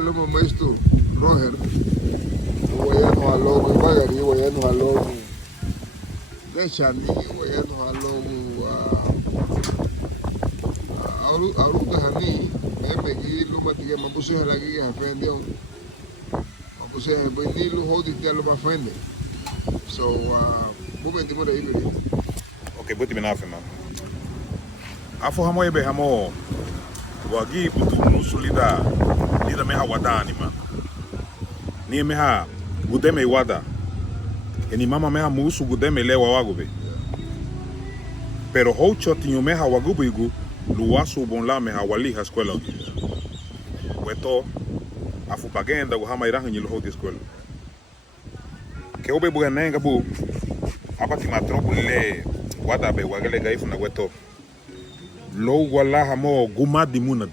lo maestro Roger. Wayano halogo bagari, wayano halogo lechani, wayano halogo aruta hani, megi lumatige mabuse halagi hafendio. Mabuse hebeni lu hodi tialo mafende. So momento mo dai beli. Okay, buti menafe man. Afo hamo ebe hamo wagi butu nusulida lida meha wadani man. Ni meha gudeme wada. Eni mama meha musu gudeme lewa wagube. Pero hocho tinyo meha wagubu igu luwasu bonla meha waliha escuela. Weto afu bagenda guhama irahanyi luho di escuela. Ke obe buganenga bu abati matropo le wada be wagale gaifu na weto. Lo wala hamo gumadi munad.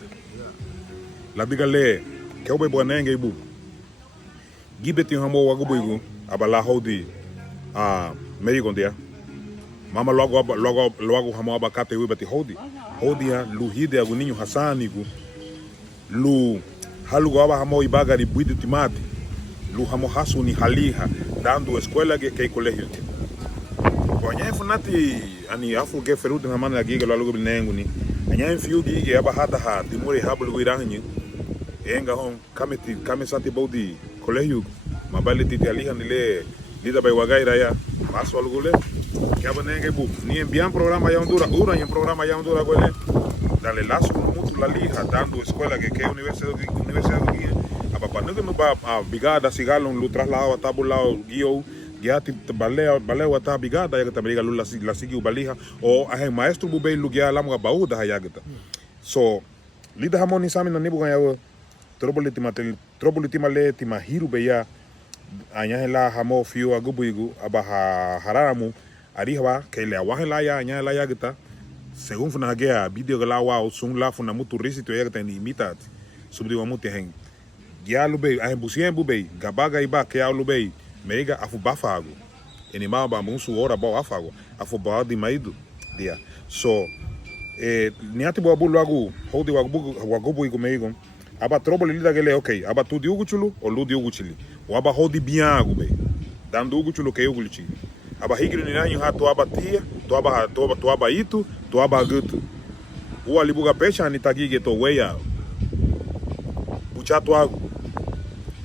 La digale ke obe buganenga ibu. Gibeti hamo wagubu igu abala hodi merigondia. Mama logo hamo abakate wibati hodi ya luhide aguninho hasanigu lu halugo aba hamo ibagari buide timati lu hamo hasu ni haliha dando escuela que colegio Wanya funati ani afu ge ferudu hamana ya giga lalugo binengu ni anya infiu gige aba hada ha dimuri habulu wiranyi enga hon kame sati bodi colegio mabali titi aliha nile lida bay wagaira ya maso algule que abanenge bu ni envian programa ya Honduras ura en programa ya Honduras gwele dale lazo mutu la lija dando escuela que universidad guía apa no que no va a bigada sigalo lu traslado a tabulao guio guiati baleo ata bigada ya que también la sigi balija o a maestro bube lu guia la mga bauda hayagata so lida hamoni sami na nibu gaya tropolitima le timahiru beya anya la hamo fiu agubuigu aba haramu ariwa que le awahela ya anya la yagata según funa gea video la wa sun la funa mutu risito yagata ni imitat subdi wa muti hen ya lube a busien bube gabaga iba que a lube mega afu bafago eni maba munsu ora ba afago afu ba di maidu dia so niati bo bulu agu hodi wagubu igu meigo aba trouble lida gele okay aba tu di uguchulu o lu di uguchili o aba hodi bien agube dando uguchulu ke ugulichi aba higri ni nanyo ha to aba tia to aba itu to aba gutu o alibuga pecha ni tagige to weya buchato agu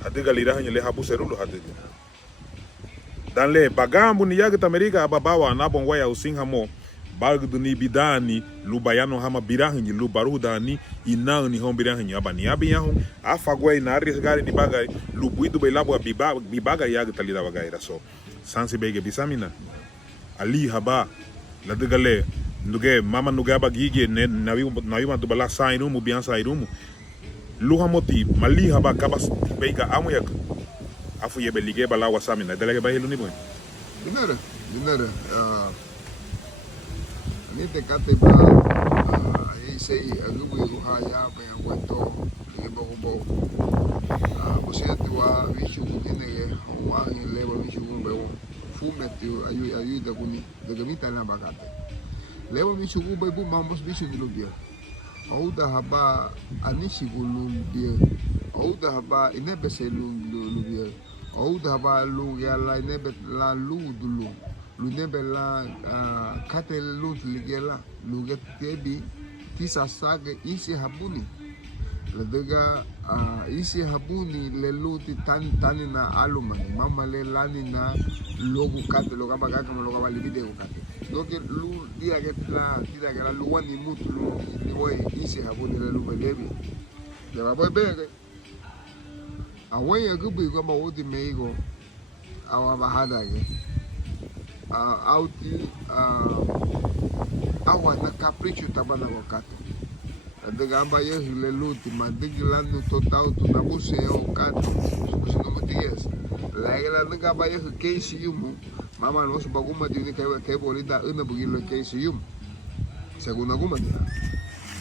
adiga lirahanyo le habu serulu hadiga danle bagambu ni yagata amerika aba bawa nabon weya usinghamo bagdu ni bidani lubayano hama birahanyi lubarudani inang ni hom birahanyi aba ni abiyahu afagwe na risgari ni bagay lubuidu belabo bibaga yagata lida bagaira so sansi bege bisamina ali haba la degale nuge mama nuge aba gige ne nawi dubala sainu mu bian sainu luha moti mali haba kabas bega amu yak afu yebe lige bala wasamina delege ba helu ni boy dinara ni te kate ba sei agubu haya ba ya wato ni bogo wa vishu kutine wa lebo vishu kumbe fumeti ayu da kuni daga mita na bakate lebo vishu kumbe bu mambos vishu dilubia au da haba anishi gulubia au da haba inebe se lubia au da haba lu ya la inebe la lu dulu lu nebe la kate lu ligela lu getebi tisa sage isi habuni ledega isi habuni le luti tani na aluma mama le lani na logo kate loga baga kama loga wali video kate doke lu dia ke la lu wani mutu lu ni boy isi habuni le lu belebi de ba boy bege awaya gubi kama odi meigo awa bahada ke auti awa na capricho tabana wakati Adegamba le luti madigilando total tu na buse o kato se no mutiges la ela ngaba ye keisi yumu mama no su baguma di ke bolita una bugilo keisi yum segunda guma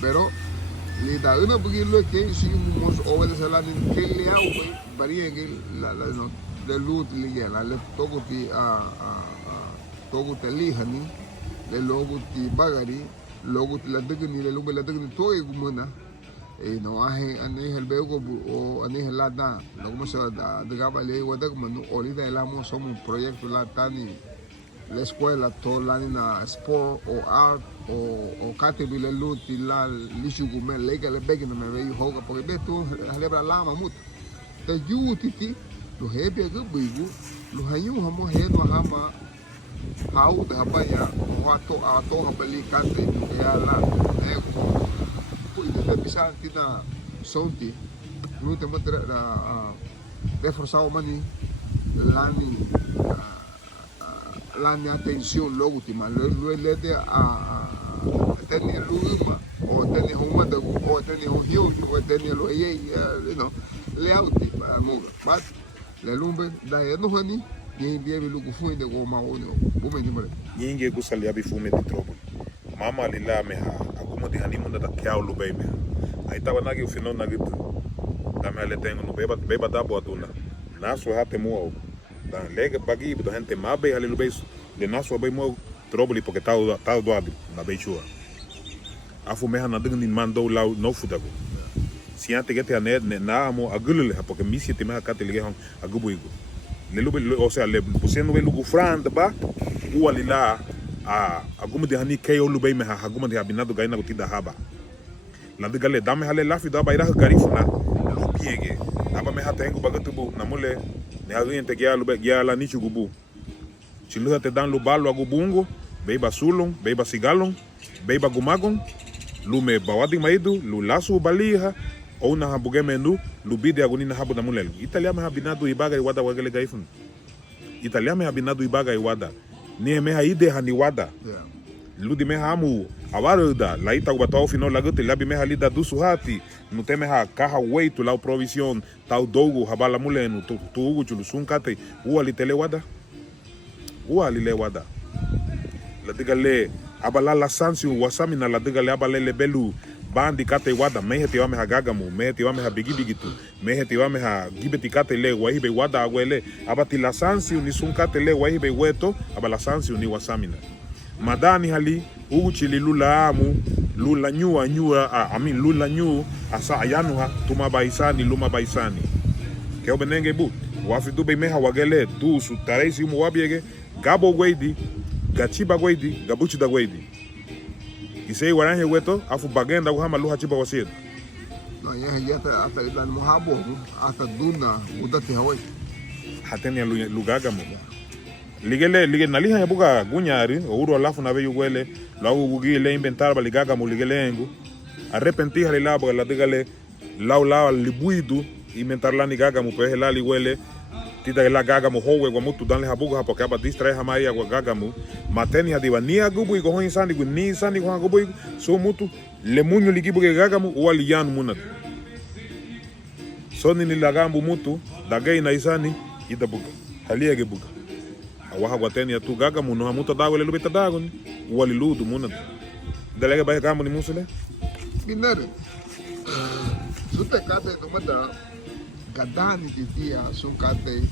pero li da una bugilo keisi yum mos o de sala ni ke le au varia que la no de luti li la le togo ti togo te lihani le logo ti bagari logo la degni le lumbe la degni toy gumana no ane el beugo o ane el lada lo como se de gabale wada como no ahorita el amo somos un proyecto la tani la escuela toda la sport o art o categoría luti la lishugume lega le begi no me veo hoga porque ve tú celebra la mamut te yutiti lo hebe go bigu lo hayu hamo hedo hama hau de habaya o ato habali kante ya la de bisa tina sonti nu te matra reforçar o mani lani atención lo última lo le de a tenir luma o tenir uma da o tenir o rio o tenir lo ye no le auti para muga but le lumbe da no hani ni bien lu kufu de go ma ono bume ni mare Yinge kusali abi fume di trouble. Mama lila me ha aguma di hani munda da kyau lu baby. Aí tava nagi ufino nagi tu. Da me le tengo no beba da boatuna. Naso hate mo. Da lega bagi do gente mabe ali lu beijo. De nasobai mo trouble porque tá do abi na beichua. A fume ha na ding ni mando la no futago. Si ante que te anet na mo agulule porque misi te me ha kate lige hon agubuigo. O sea, le pusendo bem lugu franda ba o ali lá alguma de hani kei o lubei me alguma de abinado gaina gutida haba la de gale dame hale lafi da baira garifuna lupiege aba me hatengo bagatubu na mole ne agente que lube ya la nichu gubu chiluha te dan lubalo agubungo beiba sulon beiba sigalon beiba gumagon lume bawadi maidu lulasu baliha ou na hamburger menu lubide agunina habu na mulelo italia me habinado ibaga iwada wagele gaifun italia me habinado ibaga iwada ni me haide hani wada ludi me hamu awaruda la ita ubatao fino lagote labi me halida dusu hati no teme ha kaha weitu la provision tau dogo habala muleno tu ugu chulusun kate uali tele wada uali le wada la digale abala la sansi wasami na la digale abalele belu bandi kate wada mehe tiwa me hagagamu mehe tiwa me habigibigitu mehe tiwa me hagibeti kate le wahibe wada agwele abati la sansi unisun kate le wahibe weto abala sansi uni wasamina madani hali uguchili lula amu lula nyua lula nyu asa ayanuha tuma baisani luma baisani keo benenge bu wafidu be meha wagele tu su tareisi umu wabiege gabo gweidi gachiba gweidi gabuchi da gweidi isei waranje weto afu bagenda kuhama luha chiba wasir no ya hasta el mohabo hasta duna udate hawai hatenia lugaga mo ligele naliha ya buga gunyari ouro alafu na veyo gwele lawo bugile inventar baligaga mo ligelengu arrepenti halila buga la digale law libuidu inventar la ni gaga mo pehe la ligwele tita la gaga mo howe kwa mutu danle habuga porque aba distra ha maria kwa gaga mo mateni hadiwa ni agubu igo hon sandi gu ni sandi ko agubu so mutu le munyo ligibu ke gaga mo wali yan munat so ni lagambu mutu dagay na isani ida buga halia ge buga awaha wateni tu gaga mo no hamuta dago le lubita dago ni wali ludu munat dalega ba gaga mo ni musule binare sute kate tomata gadani dia sun kate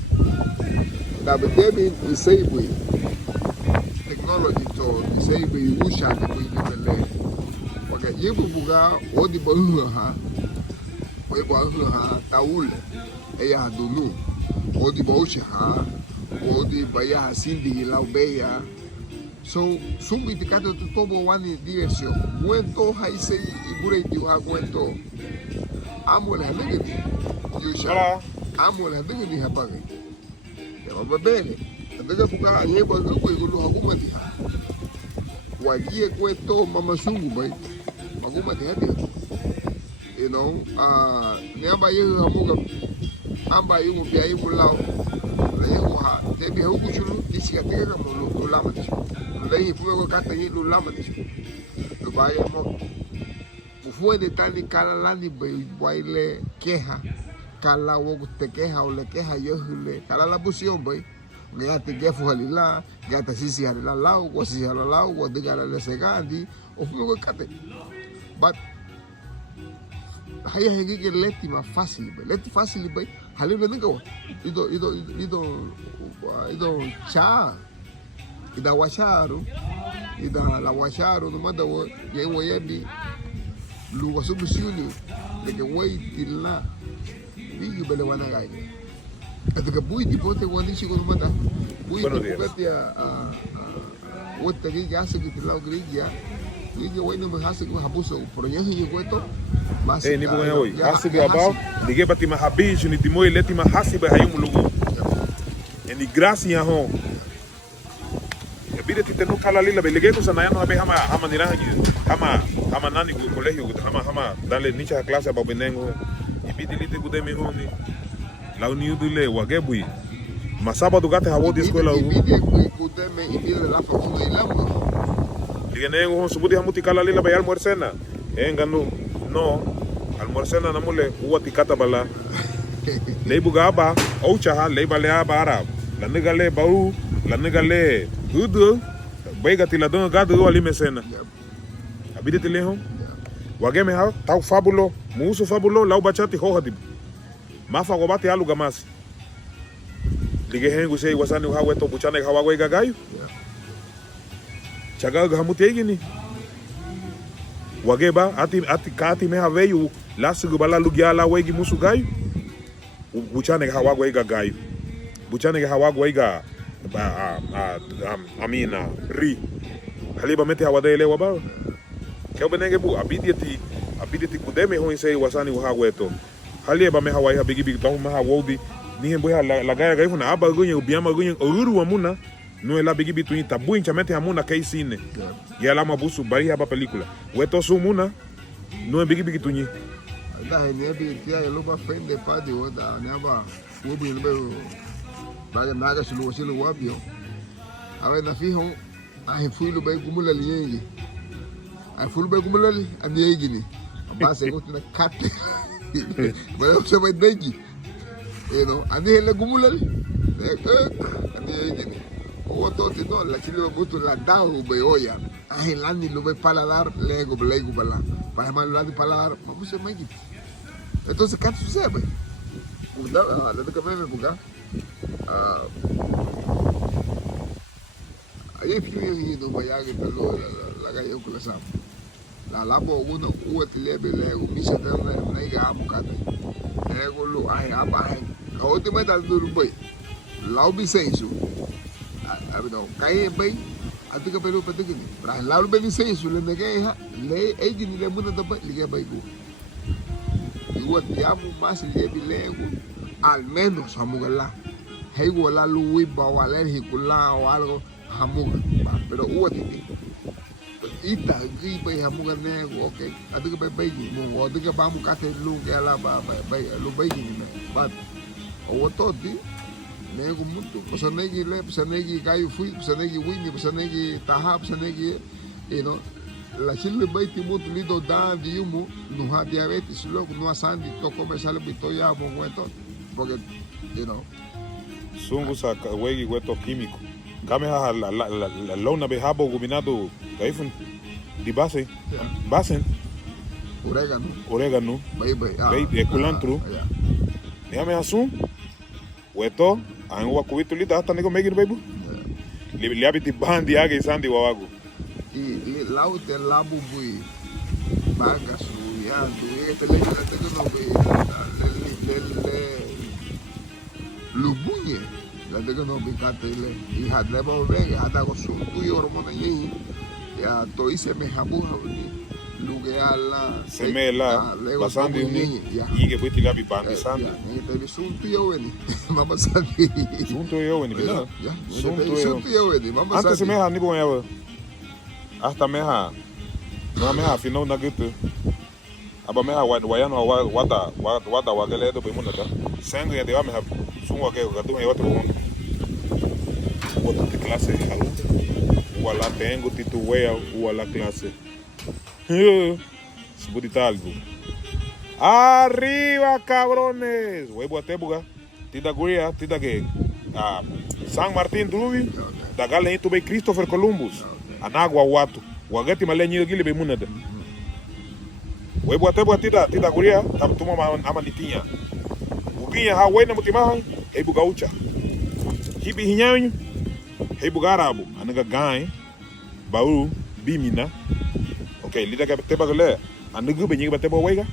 da bebe isaibu technology to isaibu usha de bele porque yebu buga odi bahu ha oi bahu ha taul eya dunu odi bausha ha odi baya sindi la beya so sumbi de kate to tobo wani diversión cuento haise igure di ha cuento amo la negati yusha amo la negati ha pagi ya babele ndaga buka yebo nguko igulu haguma di wagie kweto mama sungu bai maguma di hadi you know niamba yehu hamuga amba yumu bia yumu lao lehu ha tebi huku chulu disiga tega mo lo lama di lehi fuego kata yi lo lama di lo baya mo fue de tani kala lani baile queja kala wogu te queja o le queja yo le kala la busión bai ya te gefu halila ya te sisi halila lau ko sisi halila lau ko diga la segandi o fue ko kate but haya hegi ke leti ma fácil bai halila ningo ido cha ida washaru ida la washaru no manda wo ye wo yebi luwa subisiuni de que güey tila bigi bele wana gai de que bui tipo te wani chico no manda bui te a wota que hace que tila grilla y que güey no me hace que hapuso por eso yo cuento mas ni buena hoy hace que abao ligue bati ma habijo ni timo leti ma hasi ba hayum lugu ni gracia ho bide ti tenu kala lila belege ko sana no habe hama niraha hama nani ku colegio hama dale nicha clase ba benengo e bide lite ku de me honi la uniu dile wagebui masaba do gata hawo di escola u bide ku de me e bide la facundo ilamo digenengo subudi hamuti kala lila ba almuercena enganu no almuercena namule uati kata bala leibu gaba oucha leiba le aba arab la negale bau la negale udo bega ti la don gado ali mesena abide te leho wage me ha tau fabulo muso fabulo lau bachati ho hadi mafa go bate alu gamas lige hengu sei wasani ha weto buchana ha wago gagayu chaga gamuti egini wage ba ati kati me ha veyu lasigu bala lugia la wegi musu gayu buchana ha wago gagayu buchana ha wago ga amina ri haliba mete hawadele waba kau benenge bu abidi ti kudeme ho insei wasani wa weto haliba me hawai habigi big tahu ma wodi ni hembo la gaya gaifu na aba gunye ubiama gunye uru amuna no ela bigi bitu ni tabu inchamete amuna kai sine ya la mabusu bari haba película weto sumuna no bigi bigi tunyi da ne bi tia lo ba fende pa de oda ne ba wo bi lo baga naga sulu wapio awe na fiho a fulu bay gumula liyengi a fulu bay gumula li andi ni abase go tuna katte bayo se bay deji andi hele gumula li andi ni o to ti no la chile butu la dau bay oya a helani lo bay paladar lego bala para mal la de paladar vamos se mai entonces katte se bay la de que me buga ahí fiyo no vaya que pelo la gallo que la sabe la labo uno uetlebe lego misa de na iga amukate lego lo ai aba a última tal do boy lao bisenso abdo kai bay atika pelo patikini pra lao bisenso le nege ha le eji ni le muna da le bay go igual diabo más le lego al menos amugala heigo la luiba o alérgico la o algo hamuga pero uatiti ita giba hamuga nego okay adiga bay mo adiga ba mu kate lu gala ba lu bay ni ba o toti nego muito pasanegi le pasanegi gayu fui pasanegi wini pasanegi taha pasanegi la chile bay ti muito lido da diumo no ha diabetes logo no asandi to começar bitoya mo weto porque sungu sa wegi weto químico kame ha la lona be habo gubinado kaifun di base orégano bay culantro yame asun weto an wa kubitu lita hasta nego megir bebu li abiti bandi age sandi wawago y laute labu bui baga su ya du le no le lubuye la de que no picate le y hadle ba vega hada go su tu hormona yi ya to ise me habu luge ala semela basandi ni y que puti la bipandi sandi ni te sun tu yo weni mama sandi sun tu yo weni bila sun tu yo weni mama sandi antes me ha ni bon ya hasta me ha no me ha final na gitu aba me ha wayano wada wagele do bimuna da sangue ya de me ha sunwa ke gatu me watu bon wata de clase halu wala tengo tituwea wala clase subudita algo arriba cabrones huevo atebuga tita guria tita que San Martín Drubi da gale tu be Christopher Columbus anagua watu wagati malenyi gile be munada huevo atebuga tita guria tamtuma amanitinha ukinha ha wena mutimaha ebu gaucha hibi hinyanyu hebu garabu anaga gai bau bimina okay lida ka teba gale anagu benyi ba teba wega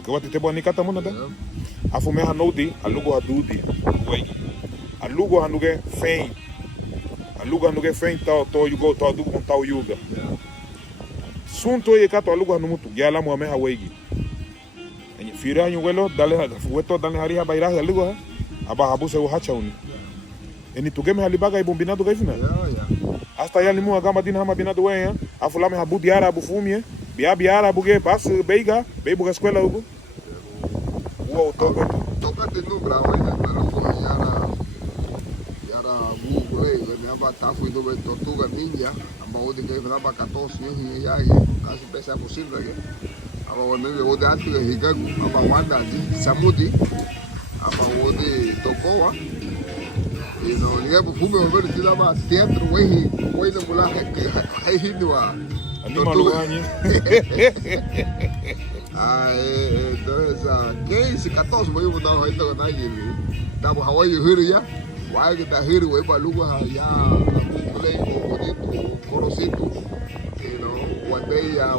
porque wati tebo ni kata muna da afu me hanodi alugo hadudi wegi alugo hanuge fein to you go to du con tau yuga sunto ye kato alugo hanumutu yala mo me ha wegi enye fira anyu welo dale weto dale hariha baira alugo aba habuse uhachauni eni tugeme halibaga ibombinado gaifina hasta ya limu agamba dina hama binado wenha afulame habudi arabu fumie biara buge bas beiga beibuga escola hugo uo toka tenu bravo ina lugo yara bugo me aba tafu do tortuga ninja amba odi que aba 14 anos ya casi pesa posible que aba wonenge odi atu higagu aba wanda di samudi aba odi tokoa niye bufume wabere tilaba teatro wehi na mula hai hidwa Maluanyi. Entonces, 15, 14, voy a botar ahorita con alguien. Estamos Hawaii ya. Guay que está giro, voy para Lugo allá, un play bonito, corocito. Guandella,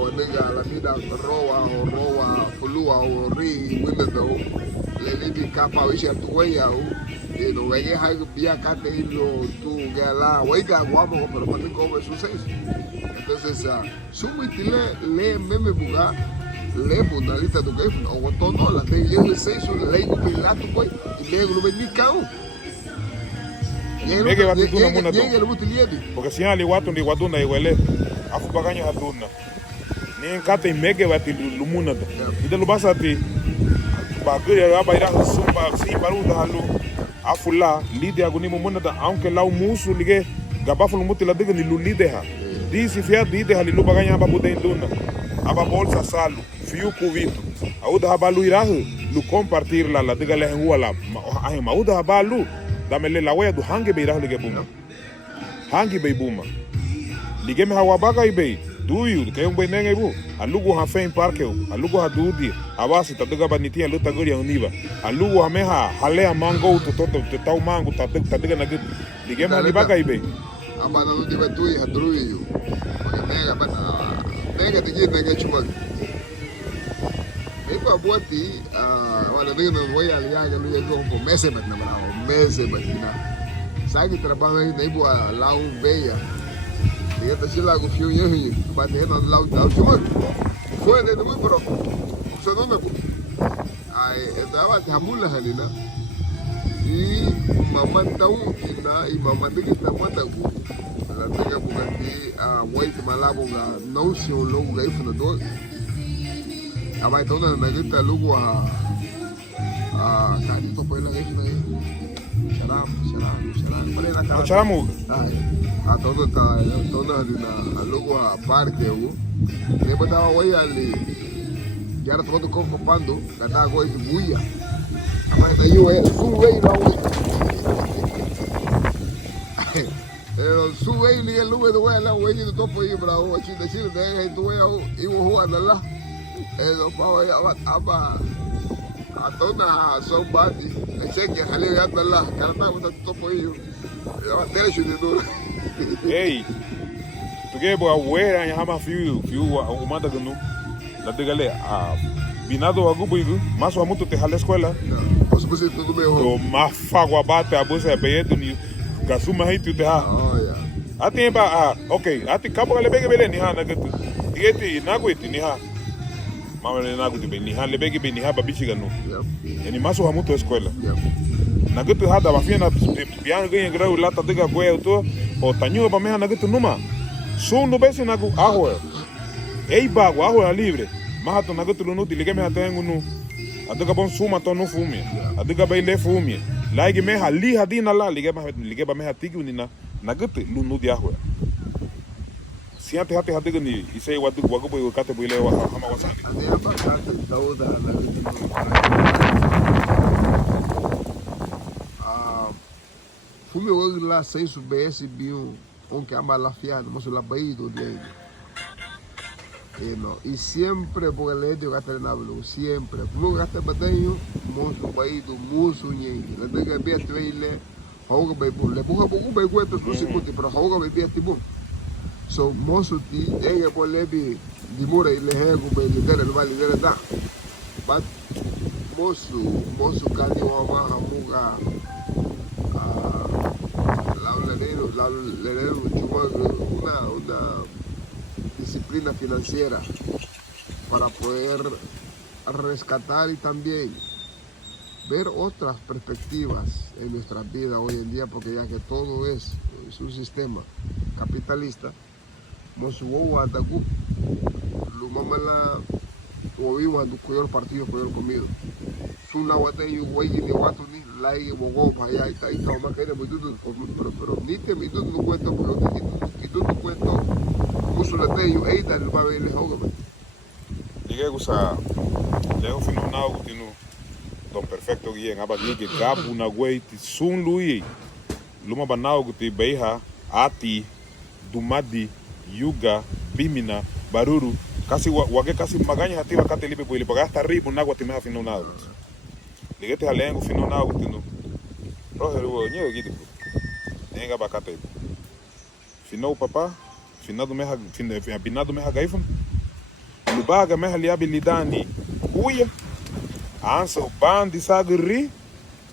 la vida roba, fulua, o ri, window, le libi capa, wisha tu huella, venga, hay vía cate y lo tu gala, huega, guamo, pero cuando come suceso. Entonces, sumitile le meme buga le bunalita do gaif o tono la de yeso seiso le pilato poi e le lo veni cau. Mege watu tuna muna Yenge lo mutiliedi. Porque si ali watu ndi waduna iwele afu baganya haduna. Ni kate mege watu lumuna do. Ida lo basati baguri ya baira sumba si baruda halu afu la lide aguni muna da aunque la musu lige gabafu mutila diga ni lulide ha. Disi fia dide halilu baganya haba bude induna aba bolsa salu fiu kuvitu auda haba lu irahu lu compartir la diga le huwa la ma auda haba lu damele la wea du hange be irahu lige buma hangi be buma lige me hawa baga ibe duyu ke un benenge bu alugo ha fein parke alugo ha dudi abasi tadiga banitia lu taguri univa alugo ha meha halea mango to tau mango tadiga na lige me halibaga ibe aba na diba tui hadruyu mega bana mega tijina ke chuma iba buati wala diga no voy al yaga lu yego po meses bat na bravo meses bat na sagi trabalho na ibo lá beia diga ta sila go fiu yehi bat na lá chuma foi de muito pro so no me ai estaba hamula halina e mamãe tão ina e mamãe diga ta mata go la diga bugatti white malabo ga no si o logo ga ifuna do abai tona na gita logo kani to pela ga ifuna sharam pare na cara charamu todo ta tona na logo parque o ne bata wai ali yara todo ko pando kada go itu buia abai ta yo su wei na sube ni el lugar de la güey de topo y bravo chile de tu y huwa la no pa ya aba atona so badi ese que jale ya la carta con topo y ya tere shu de do hey tu que bo awera ya hama fiu o manda gnu la tegale binado agubo igu mas o muito te jale escola pues pues tudo bem o mafagua bate a bolsa beyetu ni gasuma hitu te ha ati ba okay ati kapo le bege bele ni ha na gitu igeti na gwiti ni ha mama le na gwiti be ni ha le bege be ni ha ba bichi ganu yani maso ha muto escola na gitu ha da ba fina bian ganha grau lata diga goe to o tanyo ba me ha na gitu numa so no bese na gu aho ei ba gu aho libre ma to na gitu no dilige me ha tengu no adiga bon suma to no fumi adiga ba ile fumi laigi me ha li hadina la lige ba me ha tigi ni na gete lu no dia ho si ate hate hate ni isei wadu wago boy kate boy lewa hama wasani ade apa kate dauda na fume hoje lá sem subesse bio onde amba la fiado mas la baído de e sempre por ele de gata na blu sempre como gata batenho monstro baído muso nyengi la de be atwele hoga be bu le buga bugu be gueto tu sikuti pero hoga be be tibu so moso ti ege por lebi di mura ile hego be le dere no vale dere da But mosu kani wama hamuga la una disciplina financiera para poder rescatar y también ver otras perspectivas en nuestra vida hoy en día, porque ya que todo es un sistema capitalista, mosu ataku lumamala oviwa du koyor partido koyor comido suna wate yu weyi ni watu ni lai bogo vaya y ta ma kene pero ni te mi tú no cuento porque y tú no cuento musulate yu eita lu ba le hoga Diga gusa leo fino na utinu don perfecto guien aba gige gabu na weiti sun lui luma banao guti beiha ati dumadi yuga bimina baruru kasi wage kasi maganya hati wakati lipe puili paga hasta ribu na guati meha fino na ligete halengo fino na utinu rohe ruo nyewe gidi nenga bakate fino papa finado meha finado meha gaifun lubaga meha liabilidani uya anso bandi sagri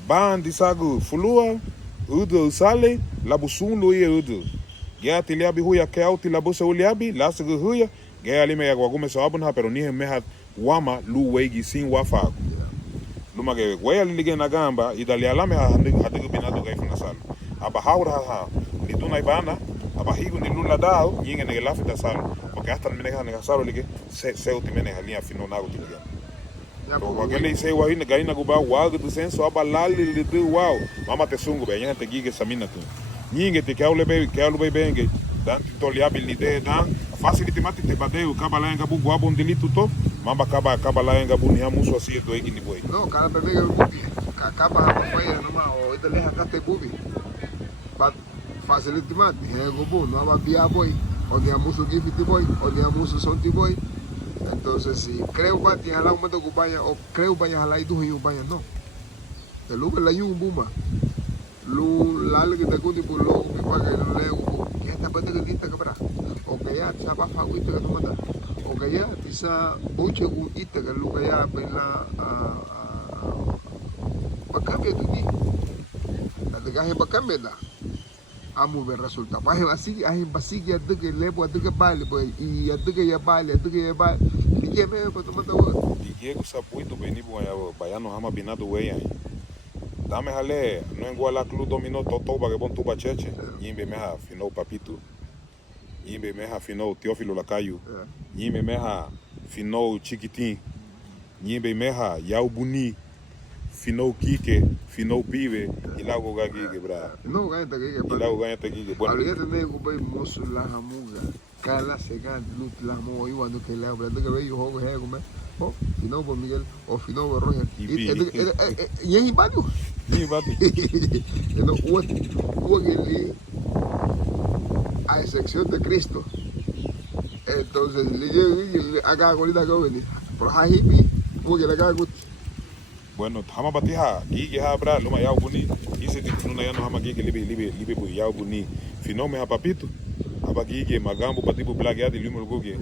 bandi sagu fulua udo sale labusun luia udo gati liabi huya keauti labusa uliabi lasagu huya ge alime ya wagume sabun ha pero ni meha wama lu wegi sin wafagu luma ge weya lige na gamba idali alame ha hadigu binado gaifuna sala aba haura ha lituna ibana aba higu ni lula dao nyinge ne lafita sala porque hasta me ne gasaro lige se utimene halia fino na utilige to wagele se wa ina gaina guba wagu tu senso aba lali lidu wow mama te sungu be nyante gige samina tu nyinge te kaule be benge dan to liabilite dan facility mati te badeu kabala nga bu gwabo ndilitu to mamba kaba la nga bu ni hamuso asi do egi ni boy no kala bebe ge bubi kaba hapa faya no ma o itale hakate bubi but facility mati he go bu no ma bia boy o ni hamuso gifiti boy o ni hamuso sonti boy. Entonces, si creo que a la momento que vaya o creo vaya a la idu y vaya no. El lugar la yun buma. Lu la que te cundi por lo que paga el leo que esta parte que tinta cabra. O que ya se va a que no mata. O que ya quizá buche un ita que lu que ya ven la para cambiar tu día. La de gaje para cambiar da. Amo ver resultado. Mas assim, a gente assim que até que leva até que vale, e até que já vale, ninguém mesmo para tomar água. Diego sapuito beni bayano hama binado weya. Dame hale no enguala club dominó toto ba que bon tu bacheche. Yimbe meha fino papito. Yimbe meha fino Teófilo Lacayo. Yimbe meha fino chiquitín. Yimbe meha yau buni. Fino Kike, Fino Pibe, y la goga gige, bra. No, gana gige, y la goga gige. Bueno, ahorita tengo que ver mozo la jamuga, cala segan, lut la mo, y cuando que la branda que ve yo juego es como, oh, Fino por Miguel, o Fino por Roger. Y es impano. Y bati. No, hubo que a excepción de Cristo. Entonces, le acá ahorita que venir. Por hippie, hubo que le acá bueno, hama batiha gigi ha bra luma yau buni ise ti nuna yano hama gigi libe bu yau buni finome ha papito aba gigi magambo batibu blag ya di limu lugugi e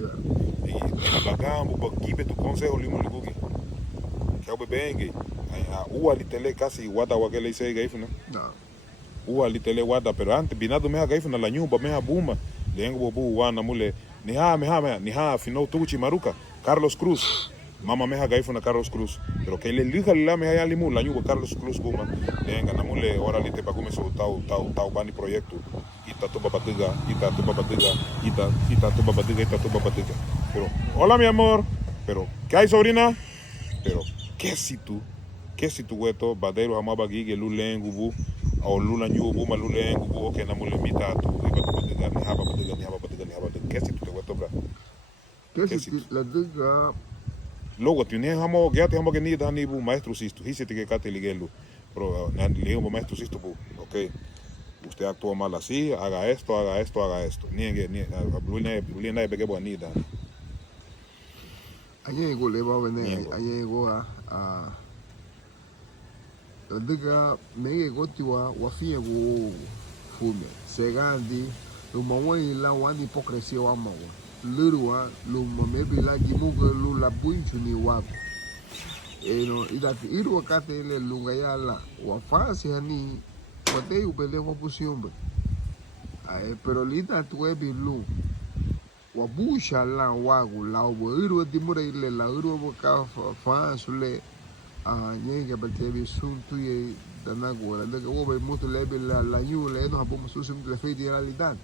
magambo ba gibe tu consejo limu lugugi que o bebenge ua litele casi wada wakele ise gaifuna no ua litele wada pero antes binado meha gaifuna la nyumba meha buma lengo bu wana mule ni ha fino tuchi maruka Carlos Cruz mama meha gaifuna Carlos Cruz pero que le elija la meha ya limu la nyuba Carlos Cruz buma lenga namule ora lite bagume so tau bani proyecto ita tu babatiga pero hola mi amor pero ¿qué hay sobrina? Pero ¿qué si tú weto badero amaba gige lulengu bu o lula nyu bu ma lulengu bu okay namule mita tu babatiga ni haba batiga ¿qué si tú te weto bra? ¿Qué si la diga logo tiene hamo geate hamo que ni da ni bu maestro sisto hisete que cate ligelo pero le un maestro sisto bu okay usted actúa mal así haga esto ni blulina bege bonita ayer llegó le va a venir ayer llegó a la diga me llegó tiwa wafia bu fume segandi lo mawai la wani hipocresía wa mawa lurua lu mamebi la gimuga lu la bunchu ni wapo idati iru wakati ile lunga yala wafasi hani watei upele wapusiombe pero lita tuebi lu wabusha la wagu la obo iru dimura ile la iru boka fa sule nyenge batebi suntu ye danago la daga obo mutu lebe la nyu le no hapo mususim le fe di realidad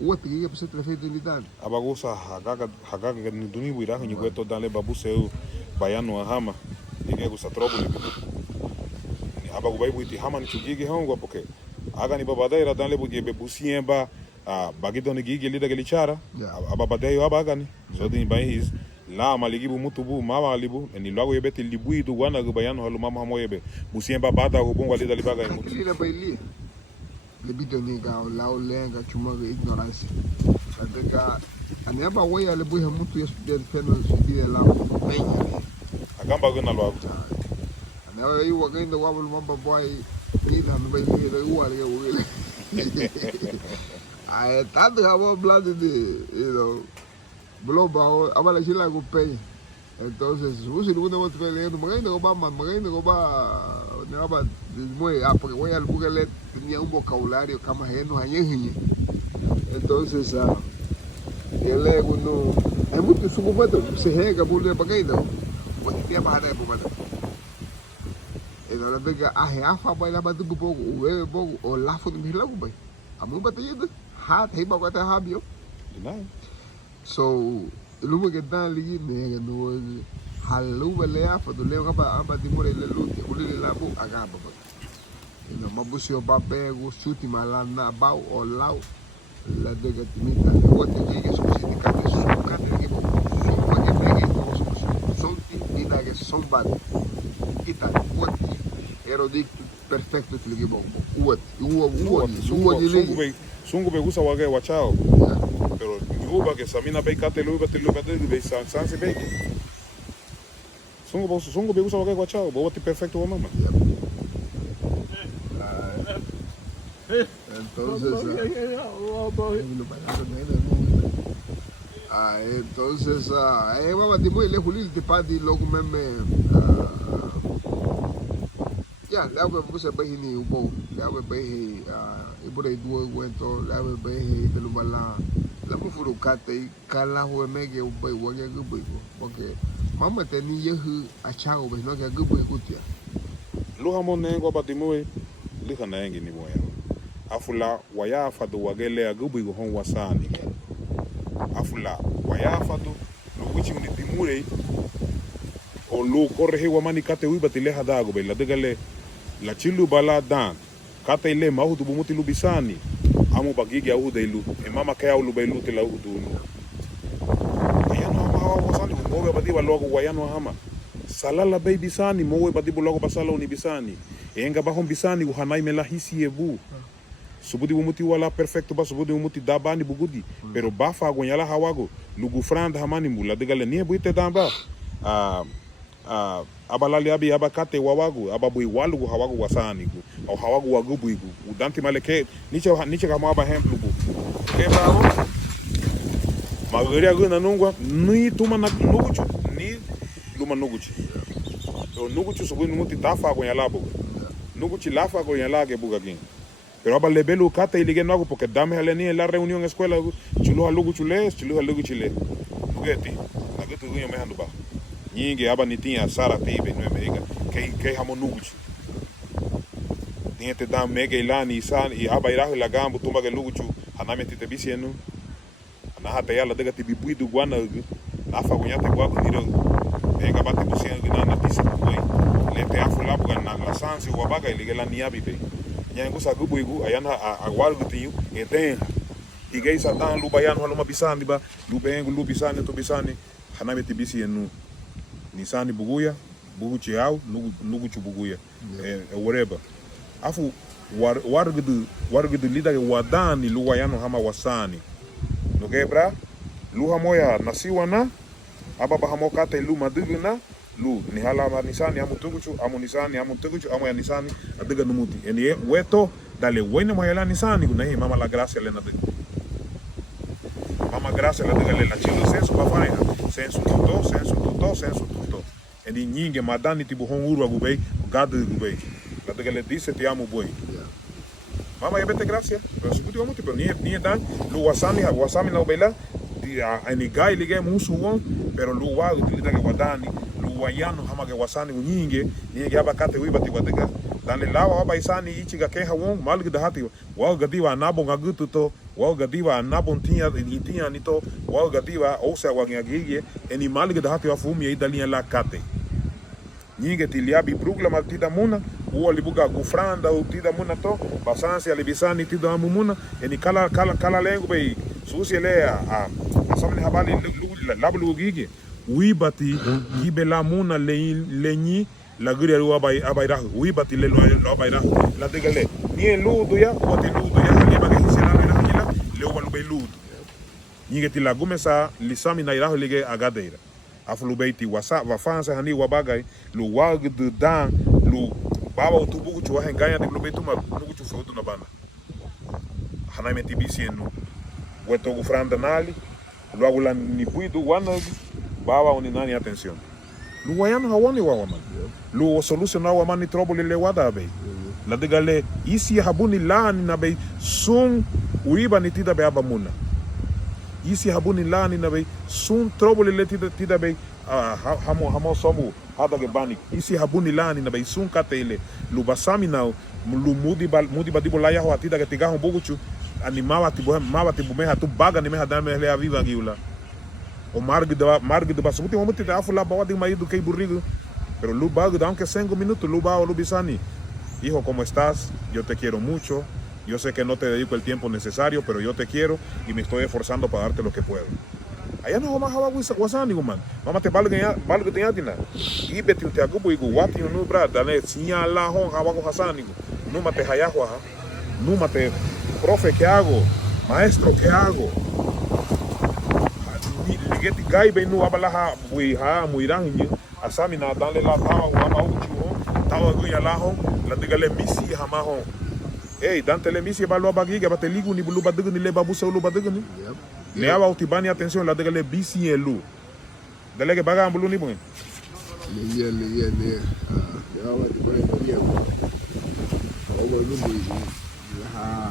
What you get to the Abagusa hagaga ni duni buira ni gweto dale babuseu bayano hama ige gusa trouble ni abagu bai buiti hama ni chugigi hongo porque aga ni babadaira dale bugi bebusiemba bagito ni gigi lida gelichara ababadai abaga ni so din bai his la maligibu mutubu mama libu ni lago yebeti libui du wana go bayano halu mama moyebe busiemba bada go bongo lida libaga mutu lebito ni ga la olenga chuma ve ignorance adega aneba waya lebu ha mutu yesu de feno sidi la menya agamba gona lo abu aneba yi wa ganda wa bul mamba boy ila no bai le wa le wele ai tanto ha blood de bloba abala chila go pay entonces usi no no te leyendo maganda go ba naba muy porque voy al Google tenía un vocabulario kama heno hanyenye entonces ele uno é muito subumato se rega bule bagaida pode ter barra bumata ela pega a reafa vai lá batu pouco o pouco o lafo do milago bai amu batida hat hei bagata habio so lumo que tá ali né no halu balea fa do leo aba dimore le lute ulile la bu agaba ba no mabusio babego chuti malana bau o lau la dega timita le wote nyege scusi di capi su capi che bo su che bege no sonti dina che sombad ita wote ero di perfetto che bo uot sungu be gusa wage wachao pero yuba que samina be kate luba te luba de be sanse be sungu be gusa wage wachao bo wote perfecto mama entonces entonces baba di muy lejos lil te padi logo meme ya la be busa be ni ubo la be ibure duo wento la be de lo bala la mu furu kate kala ho mege ubo wage gubo porque mama teni yehu achao be no ga gubo kutia luha monengo batimui liha naengi ni moya afula waya fadu wagele agubu go hon wasani afula waya fadu luwichi ni timure o lu corre wa mani kate wi batile hadago be la degale la chilu bala dan kate ile mahudu bumuti lubisani amu bagigi au deilu e mama kaya ulu beilu te la udu ayano ma wasani mo badi wa logo wayano hama salala baby sani mo badi logo basala uni bisani enga bahon bisani uhanai melahisi ebu subudi bumuti wala perfecto ba subudi bumuti dabani bugudi pero bafa gonyala hawago lugu franda hamani mula degale nie buite damba abalali abi abakate wawagu ababu iwalu hawagu wasani gu au hawagu wagubu igu udanti maleke niche kama aba hemplugu ke bravo magari aguna nungwa ni tuma na nuguchu ni luma nuguchi so nuguchu subudi bumuti tafa gonyala bugu nuguchi lafa gonyala ke buga king pero aba lebelu kata ilige no hago porque dame haleni en la reunión escuela chulo halugu chule chulo halugu chile nugeti nagetu dunyo mehando ba nyingi aba nitinha sara tebe no america que hamonugu niente da mega ilani san e aba iraho la gambo tumba ke lugu chu haname tite bisienu ana hata yala daga tibibu du guana na fa gunyate gwa kudiro enga bate busienu na pisa koi lete afula buga na la sansi wabaga ilige la niabi be nyangu sa gubu igu ayana agwal gutinyu eten igei sa dan lu bayano haluma bisani ba lu bengu lu bisani to bisani haname tibisi enu nisani buguya bugu chiao nugu chubuguya whatever afu wargudu lida ke wadani lu wayano hama wasani no quebra lu hamoya nasiwa na ababa hamokata lu maduguna lu ni hala nisani amutuguchu amunisani amutuguchu amoya nisani adiga numuti eni weto dale wene moyala nisani kuna hii mama la gracia le nadiga mama gracia le diga le la chilo senso bafaya senso tuto eni nyinge madani tibu honguru agubei gadu gubei. Lato que le dice te amo boy. Mama yebete gracia. Pero suputi wamuti pero ni dan lu wasami na ubela di eni gai lige musu won pero lu wa utilita ke wadani lu wayano hama ke wasani nyinge ni ke abakate wibati wadega dan le lawa ba isani ichiga ke hawon malgi dahati wa gadiwa nabo ngagutu to wa gadiwa nabo tinha nito wa gadiwa osa wa ngagige eni malgi dahati wa fumi ya idalia la kate nyinge tiliabi brugla maltida muna uo libuga gufranda utida muna to basansi alibisani tida muna eni kala lengo be susi le asamni habali lablu gige wibati gibela muna lenyi la guria ru abaira wibati le lo abaira la degale ni ludo ya wati ludo ya liba ke sina na kila le walu be ludo nyinge tila gumesa lisami na iraho lige agadeira afulu beiti wasa wafansa hani wabagai lu wagdu dan lu baba utubugu chwa henganya de lu beitu ma nugu chu foto na bana hana meti bisienu weto gufranda nali lu agula ni puidu wana baba uni nani atención lu wayano hawani wa man lu soluciona wa man ni trouble le wada be la digale isi habuni lani na be sun uiba ni tida be abamuna isi habuni lani na be sun trouble le tida be hamo sobu hada ke bani isi habuni lani na be sun katele lu basami na lu mudi badibo la ya ho atida ke tiga ho buguchu animava tibu meha tu baga ni meha dame le aviva giula o marg de basuti momento te afula bawa de marido que burrigo pero lu bago aunque 5 minutos lu bago lu bisani hijo cómo estás yo te quiero mucho yo sé que no te dedico el tiempo necesario pero yo te quiero y me estoy esforzando para darte lo que puedo allá no más hawa wasani man mama te balga te yatina y beti te agubo igu wati no bra dale sinya la hon hawa ko hasani no mate hayahwa no mate profe que hago maestro que hago ligeti gai be nu abalaha buiha muirangi asami na dale la tawa wa uchu tawa guya la hon la digale misi hama hon dante le misi balwa bagiga bateligu ni bulu badugu ni le babusa ulu badugu ni le aba utibani atención la digale bisi elu dale ke baga bulu ni bun le ya wa di bani ya o wa lu bu la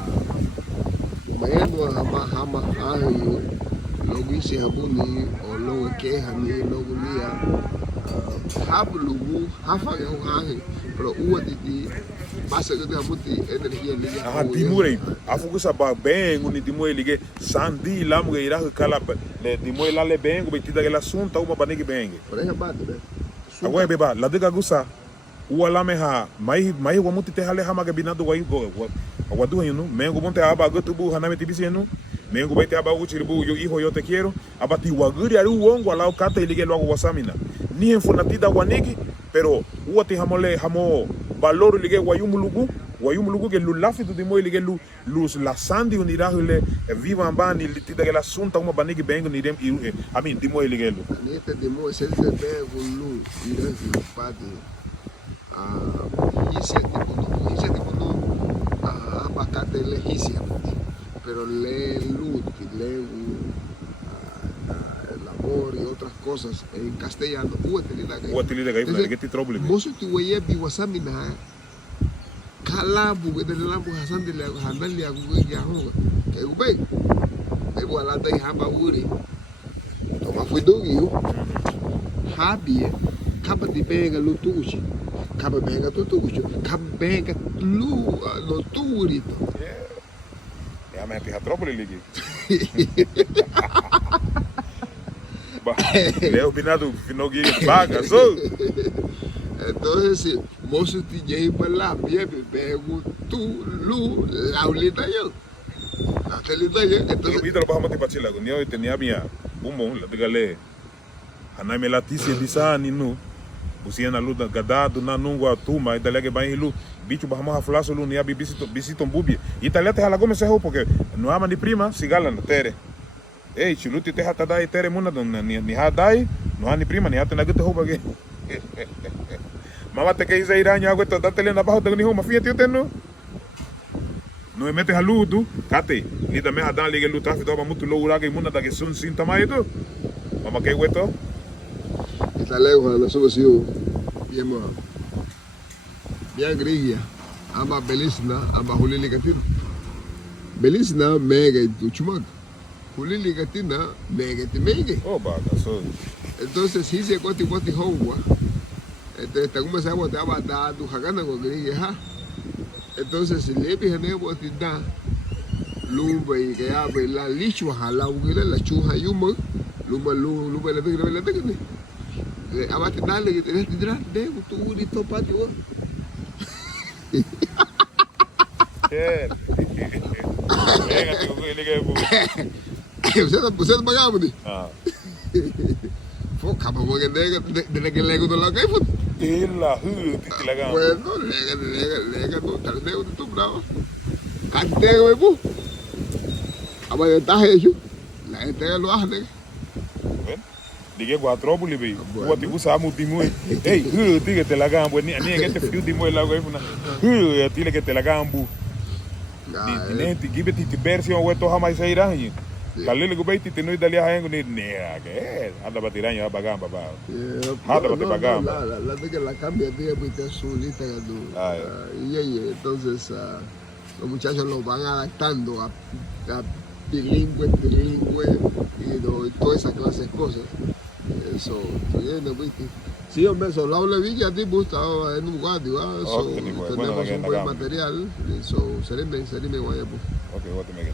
mayendo hama ayo logo isi habuni o logo ke hani logo lia hablu hafa ya hahi pero uwa di basa que hamuti energia liga dimure afugusa ba bengu ni dimure lige sandi lamu ge ira kala le dimure la le bengu betida que la sunta uma banigi benge por aí bate né agora beba la diga gusa uwa la meha mai wa muti te hale hama ge binado wa wadu yunu mengu monte aba gutubu haname tibisienu mengu baite aba uchiribu yo hijo yo te quiero abati waguri ari uongo ala kata ilige lo wasamina ni enfunatida wanigi pero uati hamole hamo valor lige wayumulugu ke lulafi tu dimo lige luz la sandi unirahule viva ambani litida que la sunta uma banigi bengo ni dem amin dimo lige lu nete dimo se bengo lu irahi padi ise tipo no abacate le hisia pero le luz le el amor y otras cosas en castellano utilidad que te trouble mosu tu weye bi wasami na kalabu de lambu hasan de la hanali ya ya ho ke ube e wala dai hamba uri to ma fui do yo habi kaba di benga lu tuchi kaba benga tu tuchi kaba benga lu lo turito ya me pija trouble ligi Leo Binado no quiere paga, so. Entonces, moço tinha para lá, pego tu, lu, laulita yo. Laulita yo. Entonces, Peter lo bajamos de pachila, con yo tenía mía, bumo, la digale. Ana me laticia bisani no. Usia na luta gadado na nungwa tuma, italia que vai lu, bicho bajamos a flaso lu, ni a visito bubi. Italia te jala come se ho porque no ama ni prima, sigala no tere. Chiluti te hata dai tere muna ni hadai no ani prima ni hata na gute hoba ge mama te que dice iraña agua to date na bajo te ni homa fíjate usted no me metes a luto kate ni también hadan ligue luta fi to ba mutu lo ura que muna da que son sin tamaito mama que hueto hasta lejos, no somos yo. Bien, bien grilla. Amba belisna, amba hulili katina. Belisna mega y chumac. Hulili katina mega y mega. Oh, baka, so. Entonces, si se cuati hongwa, entonces, como se agua te va a dar tu jagana con grilla. Entonces, si le pide nebo te da, lumba y que abre la lichua, jala, la chuja yuma, lumba, la tigre. Abate dale que tenés que tirar, nebo, tu urito patio. Você pagava, né? Ah. Foca, porque de que lego do lago aí, pô. Ela, que legal. Bueno, lega, no, tal de tu bravo. Canteo, pô. Agora está hecho. La gente lo hace. Diga quatro libi. Buat ibu samu timui. Hey, tiga te la gambu ni que te frio timui la go ifuna. Tile que te la gambu. Ni ti give ti version weto hamai saira ni. Kalile go baiti te no dalia haengo ni nea que. Anda batiranya ba gamba ba. Hada bate ba gamba. La de que la cambia de pues te solita y entonces los muchachos lo van adaptando a bilingüe y toda esa clase de cosas. Eso, viene, ¿viste? Sí, hombre, eso, la habla Villa, tipo, estaba en un lugar, eso, tenemos un buen material, eso, sereme, guayapo. Ok, voy a tener que